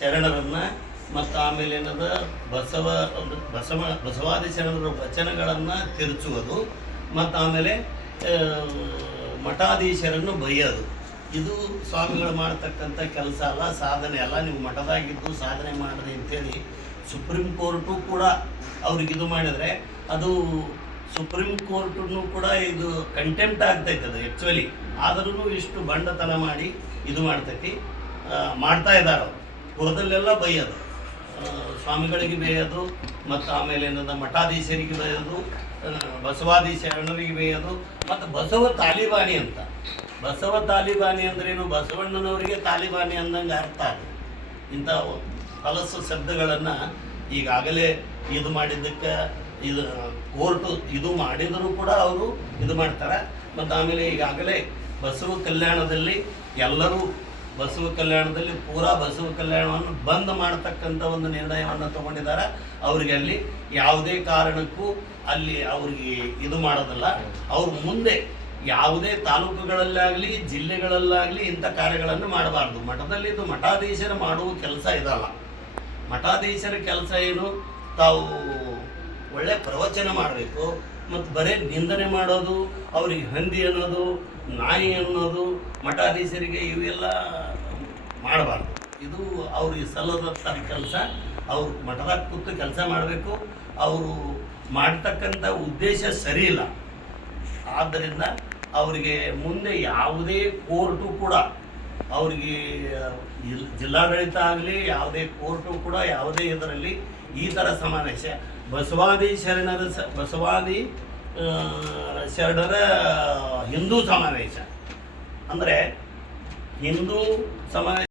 ಶರಣರನ್ನು ಮತ್ತು ಆಮೇಲೆ ಏನದ ಬಸವಾದಿ ಶರಣರ ವಚನಗಳನ್ನು ತಿರುಚುವುದು ಮತ್ತು ಆಮೇಲೆ ಮಠಾಧೀಶರನ್ನು ಬೈಯೋದು. ಇದು ಸ್ವಾಮಿಗಳು ಮಾಡ್ತಕ್ಕಂಥ ಕೆಲಸ ಅಲ್ಲ, ಸಾಧನೆ ಅಲ್ಲ. ನೀವು ಮಠದಾಗಿದ್ದು ಸಾಧನೆ ಮಾಡಿರಿ ಅಂತೇಳಿ ಸುಪ್ರೀಂ ಕೋರ್ಟು ಕೂಡ ಅವ್ರಿಗೆ ಇದು ಮಾಡಿದರೆ ಅದು ಸುಪ್ರೀಂ ಕೋರ್ಟನ್ನು ಕೂಡ ಇದು ಕಂಟೆಂಪ್ಟ್ ಆಗ್ತೈತೆ. ಅದು ಆ್ಯಕ್ಚುಲಿ ಆದ್ರೂ ಇಷ್ಟು ಬಂಡತನ ಮಾಡಿ ಇದು ಮಾಡ್ತಾ ಇದ್ದಾರೆ. ಪುರದಲ್ಲೆಲ್ಲ ಬೈಯೋದು, ಸ್ವಾಮಿಗಳಿಗೆ ಬೇಯೋದು ಮತ್ತು ಆಮೇಲೆ ಏನದ ಮಠಾಧೀಶರಿಗೆ ಬೇಯೋದು, ಬಸವಾದಿ ಶರಣರಿಗೆ ಬೇಯೋದು ಮತ್ತು ಬಸವ ತಾಲಿಬಾನಿ ಅಂತ. ಬಸವ ತಾಲಿಬಾನಿ ಅಂದ್ರೇನು? ಬಸವಣ್ಣನವರಿಗೆ ತಾಲಿಬಾನಿ ಅಂದಂಗೆ ಅರ್ಥ ಅದು. ಇಂಥ ಹಲಸು ಶಬ್ದಗಳನ್ನು ಈಗಾಗಲೇ ಇದು ಮಾಡಿದ್ದಕ್ಕೆ ಇದು ಕೋರ್ಟು ಇದು ಮಾಡಿದರೂ ಕೂಡ ಅವರು ಇದು ಮಾಡ್ತಾರೆ. ಮತ್ತು ಆಮೇಲೆ ಈಗಾಗಲೇ ಬಸವ ಕಲ್ಯಾಣದಲ್ಲಿ ಎಲ್ಲರೂ ಬಸವ ಕಲ್ಯಾಣದಲ್ಲಿ ಪೂರಾ ಬಸವ ಕಲ್ಯಾಣವನ್ನು ಬಂದ್ ಮಾಡತಕ್ಕಂಥ ಒಂದು ನಿರ್ಣಯವನ್ನು ತಗೊಂಡಿದ್ದಾರೆ. ಅವರಿಗೆ ಅಲ್ಲಿ ಯಾವುದೇ ಕಾರಣಕ್ಕೂ ಅಲ್ಲಿ ಅವ್ರಿಗೆ ಇದು ಮಾಡೋದಲ್ಲ. ಅವ್ರು ಮುಂದೆ ಯಾವುದೇ ತಾಲೂಕುಗಳಲ್ಲಾಗಲಿ ಜಿಲ್ಲೆಗಳಲ್ಲಾಗಲಿ ಇಂಥ ಕಾರ್ಯಗಳನ್ನು ಮಾಡಬಾರ್ದು. ಮಠದಲ್ಲಿ ಇದು ಮಠಾಧೀಶರು ಮಾಡುವ ಕೆಲಸ ಇದಲ್ಲ. ಮಠಾಧೀಶರ ಕೆಲಸ ಏನು? ತಾವು ಒಳ್ಳೆ ಪ್ರವಚನ ಮಾಡಬೇಕು ಮತ್ತು ಬರೀ ನಿಂದನೆ ಮಾಡೋದು, ಅವ್ರಿಗೆ ಹಂದಿ ಅನ್ನೋದು, ನಾಯಿ ಅನ್ನೋದು, ಮಠಾಧೀಶರಿಗೆ ಇವೆಲ್ಲ ಮಾಡಬಾರ್ದು. ಇದು ಅವ್ರಿಗೆ ಸಲ್ಲದಂಥ ಕೆಲಸ. ಅವರು ಮಠದಾಗ ಕೂತು ಕೆಲಸ ಮಾಡಬೇಕು. ಅವರು ಮಾಡ್ತಕ್ಕಂಥ ಉದ್ದೇಶ ಸರಿ ಇಲ್ಲ. ಆದ್ದರಿಂದ ಅವರಿಗೆ ಮುಂದೆ ಯಾವುದೇ ಕೋರ್ಟು ಕೂಡ ಅವರಿಗೆ ಜಿಲ್ಲಾಡಳಿತ ಆಗಲಿ ಯಾವುದೇ ಕೋರ್ಟು ಕೂಡ ಯಾವುದೇ ಇದರಲ್ಲಿ ಈ ಥರ ಸಮಾವೇಶ ಬಸವಾದಿ ಶರಣರ ಹಿಂದೂ ಸಮಾವೇಶ ಅಂದರೆ ಹಿಂದೂ ಸಮಾವೇಶ